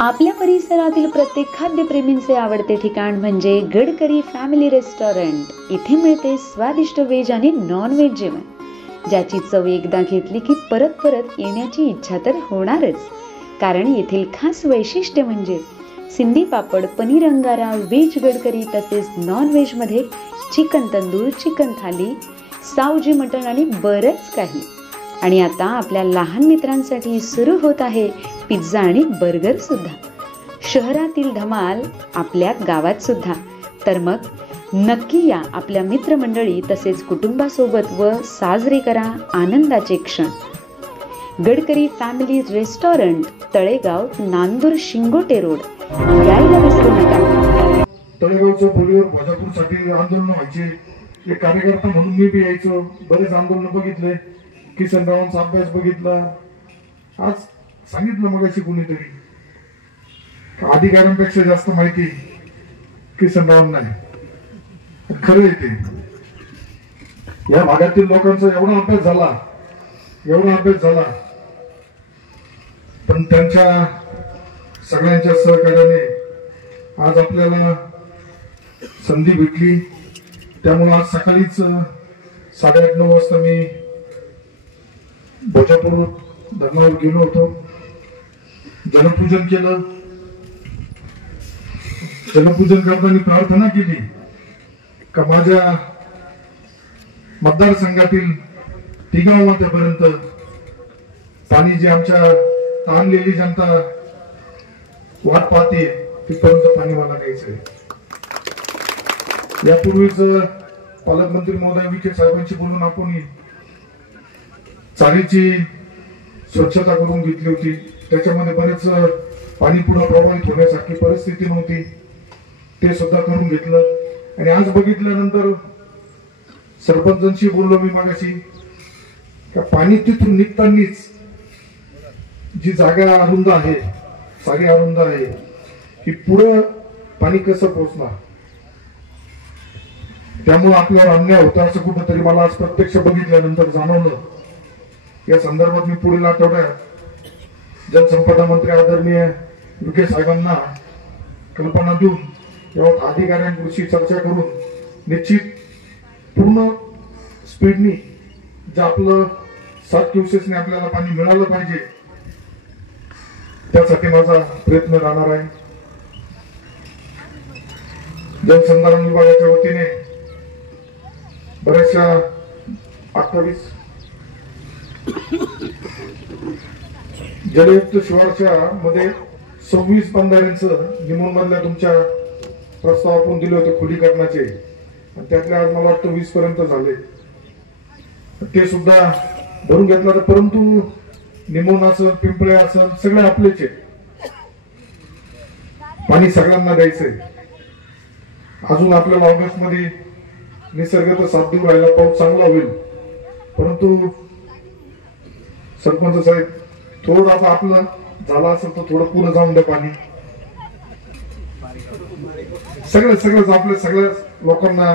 आपल्या परिसरातील प्रत्येक खाद्यप्रेमींचे आवडते ठिकाण म्हणजे गडकरी फॅमिली रेस्टॉरंट। इथे मिळते स्वादिष्ट व्हेज आणि नॉन व्हेज जेवण, ज्याची चव एकदा घेतली की परत परत येण्याची इच्छा तर होणारच। कारण येथील खास वैशिष्ट्य म्हणजे सिंधी पापड, पनीर अंगारा, व्हेज गडकरी तसेच नॉन व्हेज मध्ये चिकन तंदूर, चिकन थाली, सावजी मटण आणि बरंच काही। आणि आता आपल्या लहान मित्रांसाठी सुरू होत आहे पिझ्झा आणि बर्गर सुद्धा। शहरातील धमाल आपल्या गावात सुद्धा। तर मग नक्की या आपल्या मित्रमंडळी तसेच कुटुंबासोबत व साजरे करा आनंदाचे क्षण। Gadkari family restaurant, Talegaon, Nandur, Shingote road, यायला विसरू नका। तळेगावच्या बोलीवर भाजपसाठी आंदोलन व्हायचे, एक कार्यकर्ता म्हणून मी बी यायचो, बरेच आंदोलन बघितले, किसनरावांचा अभ्यास बघितला। आज सांगितलं मगाशी कुणीतरी अधिकाऱ्यांपेक्षा जास्त माहिती किसनरावांना आहे। खरं येते या भागातील लोकांचा एवढा अभ्यास झाला, पण त्यांच्या सगळ्यांच्या सहकार्याने आज आपल्याला संधी भेटली। त्यामुळे आज सकाळीच 8:30-9 वाजता मी भोजापूर धरणावर गेलो होतो, जलपूजन केलं। जलपूजन करताना प्रार्थना केली का माझ्या मतदारसंघातील तिगाव माथ्यापर्यंत पाणी जे आमच्या ताणलेली जनता वाट पाहते तिथपर्यंत पाणी मला द्यायचंय। यापूर्वीच पालकमंत्री महोदय विखे साहेबांशी बोलून आपण चारीची स्वच्छता करून घेतली होती। त्याच्यामध्ये बरेच पाणी पुन्हा प्रवाहित होण्यासारखी परिस्थिती नव्हती, ते सुद्धा करून घेतलं। आणि आज बघितल्यानंतर सरपंचांशी बोललो मी मागाशी का पाणी तिथून निघतानीच जी जागा अरुंद आहे, सारी अरुंद आहे, की पुढं पाणी कसं पोहोचणार, त्यामुळे आपल्यावर अन्याय होता असं कुठंतरी मला आज प्रत्यक्ष बघितल्यानंतर जाणवलं। या संदर्भात मी पुढील आठवड्यात जलसंपदा मंत्री आदरणीय विखे साहेबांना कल्पना देऊन तेव्हा अधिकाऱ्यांशी चर्चा करून निश्चित पूर्ण स्पीडनी जे आपलं 7 क्युसेसने आपल्याला पाणी मिळालं पाहिजे त्यासाठी माझा प्रयत्न राहणार आहे। जलसंधारण विभागाच्या वतीने बऱ्याचशा 28 जलयुक्त शिवारच्या मध्ये 26 बंधाऱ्यांचं निमोन मधल्या तुमच्या प्रस्ताव आपण दिले होते खुलीकरणाचे, आणि त्यातले आज मला वाटतं 20 पर्यंत झाले, ते सुद्धा भरून घेतला। परंतु निमोन असेल, पिंपळे असेल, सगळे आपलेच आहे, पाणी सगळ्यांना द्यायचंय। अजून आपल्याला ऑगस्ट मध्ये निसर्ग तर साथ देऊ राहिला, पाऊस चांगला होईल, परंतु सरपंच साहेब थोडं आता आपलं झालं असेल तर थोडं पुढे जाऊन द्या पाणी। सगळं आपल्या सगळ्या लोकांना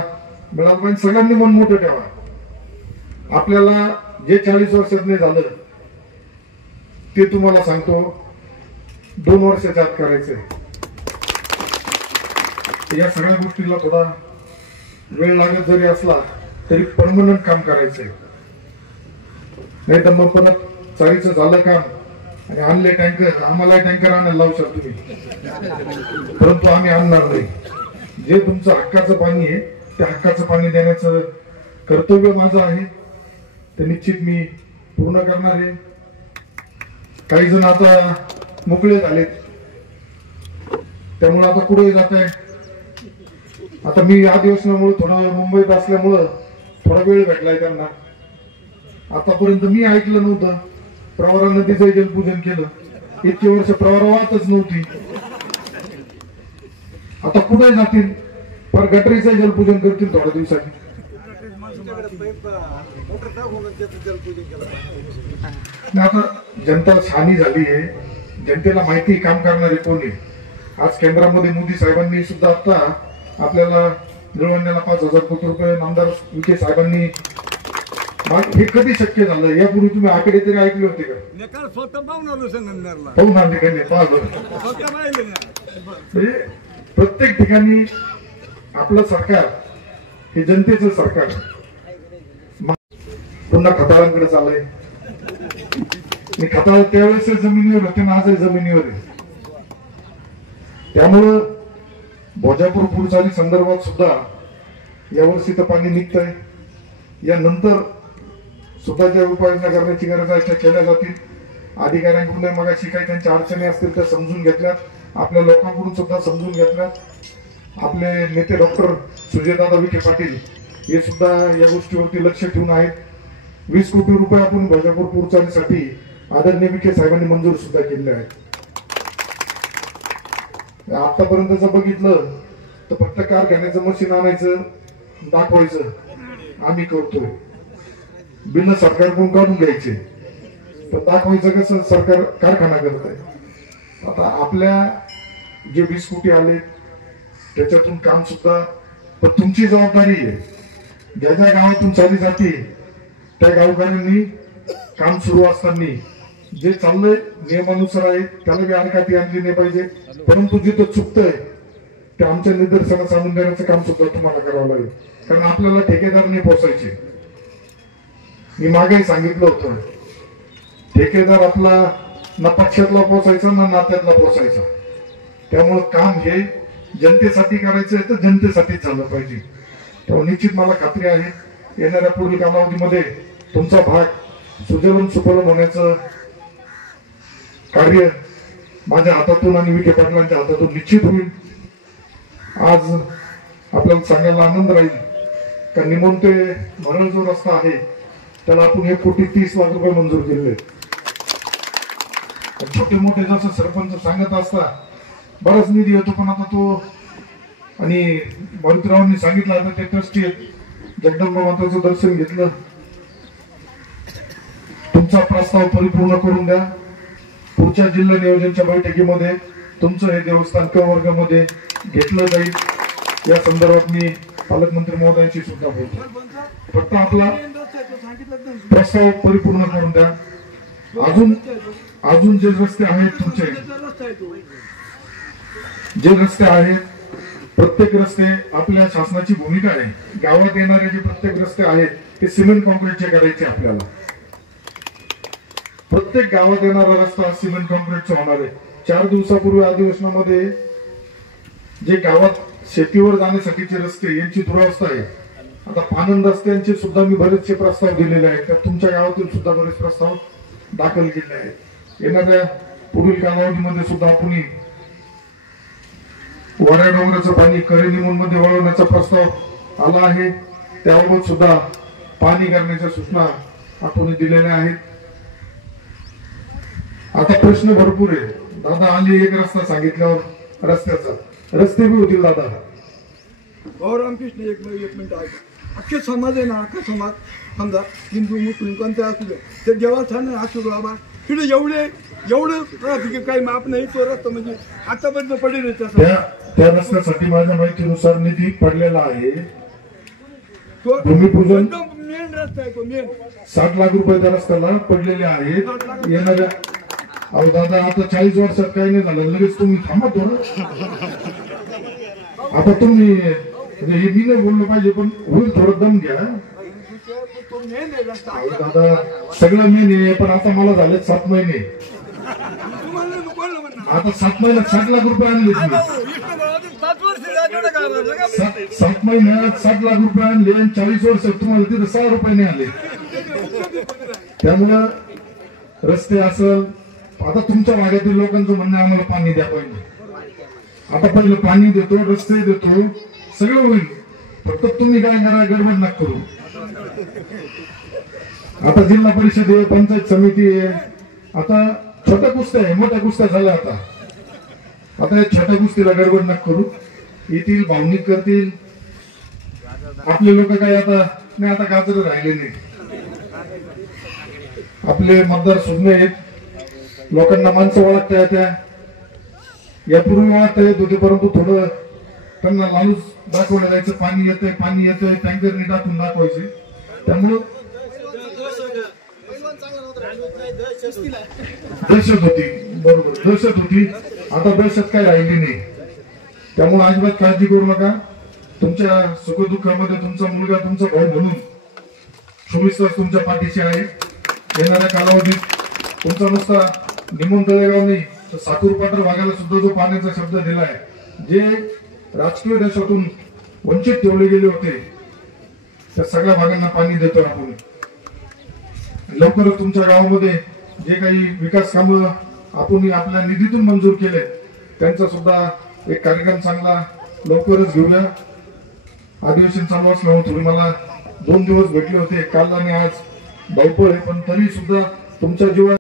मिळालं पाहिजे, सगळ्यांनी मन मोठं ठेवा। आपल्याला जे 40 वर्षात नाही झालं ते तुम्हाला सांगतो 2 वर्षाच्या आत करायचंय। या सगळ्या गोष्टीला थोडा वेळ लागत जरी असला तरी परमनंट काम करायचंय, नाही तर मग परत चाळीचं झालं काम आणि आणले टँकर, आम्हाला टँकर आणायला लावू शकतो तुम्ही, परंतु आम्ही आणणार नाही। जे तुमचं हक्काचं पाणी आहे ते हक्काचं पाणी देण्याचं कर्तव्य माझं आहे, ते निश्चित मी पूर्ण करणार आहे। काही जण आता मोकळे झालेत, त्यामुळे आता कुठे जात आहे, आता मी अधिवेशनामुळे थोडं मुंबईत असल्यामुळं थोडा वेळ भेटलाय त्यांना। आतापर्यंत मी ऐकलं नव्हतं प्रवरा नदीचं जलपूजन केलं, इतके वर्ष प्रवरा वाहतच नव्हती, आता कुठे जातील, पर गटरीचं जलपूजन करतील थोड्या दिवसांनी। आता जनता शहाणी झाली आहे, जनतेला माहिती काम करणारे कोण आहे। आज केंद्रामध्ये मोदी साहेबांनी सुद्धा आता आपल्याला निळवंड्याला 5,000 कोटी रुपये, आमदार विखे साहेबांनी हे कधी शक्य झालं? यापूर्वी तुम्ही आकडे तरी ऐकले होते का? स्वतः पाहून आलो संगमनेरला. पाहून आले का नाही? पाहिलं. स्वतः पाहिले ना. म्हणजे प्रत्येक ठिकाणी आपलं सरकार हे जनतेचं सरकार. पुन्हा खताळांकडे चाललंय. मी खताळ त्यावेळेस जमिनीवर होते ना, आजही जमिनीवर आहे. त्यामुळं भोजापूर पुरचाली संदर्भात सुद्धा यावर्षी तर पाणी निघतंय. यानंतर सुद्धा ज्या उपाययोजना करण्याची गरज आहे त्या केल्या जातील. अधिकाऱ्यांकडून मगाशी काही त्यांच्या अडचणी असतील त्या समजून घेतल्यात. आपल्या लोकांकडून सुद्धा समजून घेतल्यात. आपले नेते डॉक्टर सुजयदादा विखे पाटील हे सुद्धा या गोष्टीवरती लक्ष ठेवून आहेत. 20 कोटी रुपये आपण भोजापूर पुरचालीसाठी आदरणीय विखे साहेबांनी मंजूर सुद्धा केले आहेत. आतापर्यंत जर बघितलं तर फक्त कारखान्याचं मशीन आणायचं, दाखवायचं आम्ही करतोय, बिल सरकारकडून काढून घ्यायचे, पण दाखवायचं कसं सरकार कारखाना करत आहे. आता आपल्या जे 20 कोटी आले त्याच्यातून काम सुद्धा, पण तुमची जबाबदारी आहे. ज्या ज्या गावातून चाली जाते त्या गावकऱ्यांनी काम सुरू असताना जे चाललंय नियमानुसार आहे त्याला बी अडकाठी आणली नाही पाहिजे. परंतु जिथं चुकतंय ते आमच्या निदर्शनास आणून देण्याचं काम सुद्धा तुम्हाला करावं लागेल. कारण आपल्याला ठेकेदार नाही पोसायचे. मी मागेही सांगितलं होतं, ठेकेदार आपला ना पक्षातला पोसायचा ना नात्यातला पोसायचा. त्यामुळं काम हे जनतेसाठी करायचं आहे तर जनतेसाठीच झालं पाहिजे. त्यामुळे निश्चित मला खात्री आहे येणाऱ्या पुढील कालावधीमध्ये तुमचा भाग सुजलम सुफलम होण्याचं कार्य माझ्या हातातून आणि विखे पाटलांच्या हातातून निश्चित होईल. आज आपल्याला सांगायला आनंद राहील का निमोन ते मरळ जो रस्ता आहे त्याला आपण 1,30,00,000 रुपये मंजूर केले. छोटे मोठे जसं सरपंच सांगत असता बराच निधी येतो, पण आता तो आणि मारुतीरावांनी सांगितलं आता ते ट्रस्टी जगदंबा माताचं दर्शन घेतलं. तुमचा प्रस्ताव परिपूर्ण करून द्या. पुढच्या जिल्हा नियोजनच्या बैठकीमध्ये तुमचं हे देवस्थान क वर्गामध्ये घेतलं जाईल. या संदर्भात मी पालकमंत्री महोदयांशी सुद्धा बोलतो. फक्त आपला प्रस्ताव परिपूर्ण करून द्या. अजून जे रस्ते आहेत तुमचे, जे रस्ते आहेत प्रत्येक रस्ते आपल्या शासनाची भूमिका आहे. गावात येणारे जे प्रत्येक रस्ते आहेत ते सिमेंट कॉन्क्रीटचे करायचे. आपल्याला प्रत्येक गावात येणारा रस्ता सिमेंट कॉन्क्रीटचा होणार आहे. 4 दिवसापूर्वी अधिवेशनामध्ये जे गावात शेतीवर जाण्यासाठीचे रस्ते यांची दुरावस्था आहे. आता पानंद रस्त्यांचे सुद्धा मी बरेचसे प्रस्ताव दिलेले आहेत. तर तुमच्या गावातून सुद्धा बरेच प्रस्ताव दाखल केले आहेत. येणाऱ्या पुढील कालावधीमध्ये सुद्धा आपण वाड्या डोंगराचं पाणी करेनिमोन मध्ये वळवण्याचा प्रस्ताव आला आहे. त्याबाबत सुद्धा पाणी करण्याच्या सूचना आपण दिलेल्या आहेत. आता प्रश्न भरपूर आहे. दादा आली एक रस्ता सांगितल्यावर रस्त्याचा रस्ते बी होतील दादा. रामकृष्ण एक मिनिट आहे. अख्खे समाज आहे ना, अख्खा समाज समजा हिंदू मुस्लिम कोणत्या असू दे ते देवस्थान असू बाबा तिथे एवढे काही माप नाही. तो रस्ता म्हणजे आतापर्यंत पडेल. त्या रस्त्यासाठी माझ्या माहितीनुसार निधी पडलेला आहे. भूमिपूजन मेन रस्ता आहे तो मेन. 60 लाख रुपये त्या रस्त्याला पडलेले आहेत. येणाऱ्या अहो दादा आता 40 वर्षात काही नाही झालं. लगेच तुम्ही थांबत हो ना. आता तुम्ही म्हणजे हे मी नाही बोललं पाहिजे पण होईल थोडं दम घ्या. दादा सगळं मेन आहे पण आता मला झाले 7 महिने. आता 7 महिन्यात 60 लाख रुपये आणले. 7 महिन्यात 60 लाख रुपये आणले आणि 40 वर्षात तुम्हाला तिथे 6 रुपये नाही आले. त्यामुळं रस्ते असं आता तुमच्या भागातील लोकांचं म्हणणं आम्हाला पाणी द्या पाहिजे. आता पहिलं पाणी देतो, रस्ते देतो, सगळं होईल. फक्त तुम्ही काय करा गडबड नका करू. आता जिल्हा परिषद आहे, पंचायत समिती आहे. आता छोट्या कुस्त्या आहे, मोठ्या कुस्त्या झाल्या. आता या छोट्या कुस्तीला गडबड नका करू. येतील भावनिक करतील. आपले लोक काय आता नाही, आता गाजर राहिले नाही. आपले मतदार सुज्ञ आहेत. लोकांना माणसं ओळखता येत्या. यापूर्वी ओळखता येत होते परंतु थोडं त्यांना लालूच दाखवण्यात जायचं. पाणी येतंय टँकरने टाकून दाखवायचे. त्यामुळं दहशत होती, बरोबर दहशत होती. आता दहशत काय राहिली नाही. त्यामुळे अजिबात काळजी करू नका. तुमच्या सुखदुःखामध्ये तुमचा मुलगा तुमचा भाऊ म्हणून 24 तास तुमच्या पाठीशी आहे. येणाऱ्या कालावधीत तुमचा नुसता निमून तळेगाव नाही तर साकूर पाटर भागाला सुद्धा जो पाण्याचा शब्द दिलाय, जे राजकीय देशातून वंचित ठेवले गेले होते त्या सगळ्या भागांना पाणी देतो आपण. लवकरच तुमच्या गावामध्ये जे काही विकास कामं आपण आपल्या निधीतून मंजूर केले त्यांचा सुद्धा एक कार्यक्रम चांगला लवकरच घेऊया. अधिवेशन चालू असल्यामुळे तुम्ही मला 2 दिवस भेटले होते, काल आणि आज धावपळ आहे, पण तरी सुद्धा तुमच्या जीवन